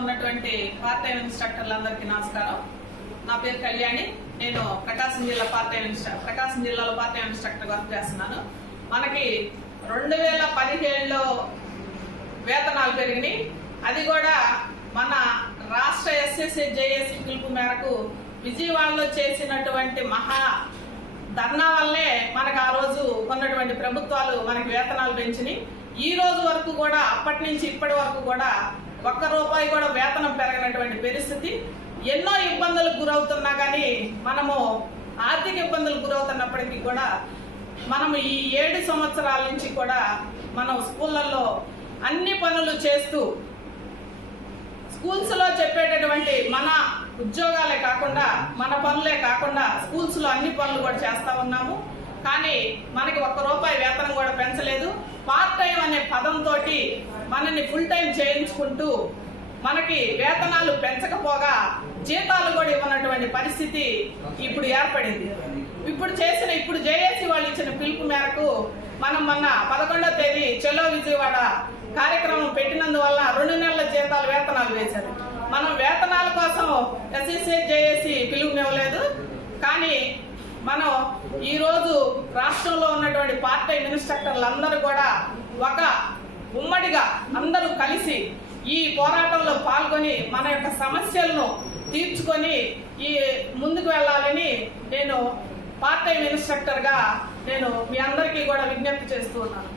ఉన్నటువంటి part time ఇన్స్ట్రక్టర్లందరికీ నమస్కారం. నా పేరు కళ్యాణి. నేను ప్రకాశం జిల్లా పార్ట్ టైం ఇన్స్ట్రక్టర్ ప్రకాశం జిల్లాలో పార్ట్ టైం ఇన్స్ట్రక్టర్ వర్క్ చేస్తున్నాను. మనకి రెండు వేల పదిహేడులో వేతనాలు పెరిగినాయి. అది కూడా మన రాష్ట్ర ఎస్ఎస్ఏ జేఏసీ పిలుపు మేరకు విజయవాడలో చేసినటువంటి మహా ధర్నా వల్లే మనకు ఆ రోజు ఉన్నటువంటి ప్రభుత్వాలు మనకి వేతనాలు పెంచినాయి. ఈ రోజు వరకు కూడా అప్పటి నుంచి ఇప్పటి వరకు కూడా ఒక్క రూపాయి కూడా వేతనం పెరగనటువంటి పరిస్థితి. ఎన్నో ఇబ్బందులకు గురవుతున్నా కానీ మనము ఆర్థిక ఇబ్బందులకు గురవుతున్నప్పటికీ కూడా మనము ఈ ఏడు సంవత్సరాల నుంచి కూడా మనం స్కూళ్ళల్లో అన్ని పనులు చేస్తూ స్కూల్స్లో చెప్పేటటువంటి మన ఉద్యోగాలే కాకుండా మన పనులే కాకుండా స్కూల్స్లో అన్ని పనులు కూడా చేస్తా ఉన్నాము. కానీ మనకి ఒక్క రూపాయి వేతనం కూడా పెంచలేదు. పార్ట్ టైం అనే పదంతో మనల్ని ఫుల్ టైం చేయించుకుంటూ మనకి వేతనాలు పెంచకపోగా జీతాలు కూడా ఇవ్వనటువంటి పరిస్థితి ఇప్పుడు ఏర్పడింది. ఇప్పుడు చేసిన ఇప్పుడు జేఏసీ వాళ్ళు ఇచ్చిన పిలుపు మేరకు మనం మొన్న పదకొండో తేదీ చెలో విజయవాడ కార్యక్రమం పెట్టినందువల్ల రెండు నెలల జీతాలు వేతనాలు వేశారు. మనం వేతనాల కోసం ఎస్ఎస్ఏ జేఏసీ పిలుపునివ్వలేదు. కానీ ఈరోజు ఈ రోజు రాష్ట్రంలో ఉన్నటువంటి పార్టీ ఇన్స్ట్రక్టర్లందరూ ఇన్స్ట్రక్టర్లు అందరూ కూడా ఒక ఉమ్మడిగా అందరూ కలిసి ఈ పోరాటంలో పాల్గొని మన యొక్క సమస్యలను తీర్చుకొని ఈ ముందుకు వెళ్ళాలని నేను పార్ట్ టైం ఇన్స్ట్రక్టర్గా నేను మీ అందరికీ కూడా విజ్ఞప్తి చేస్తూ ఉన్నాను.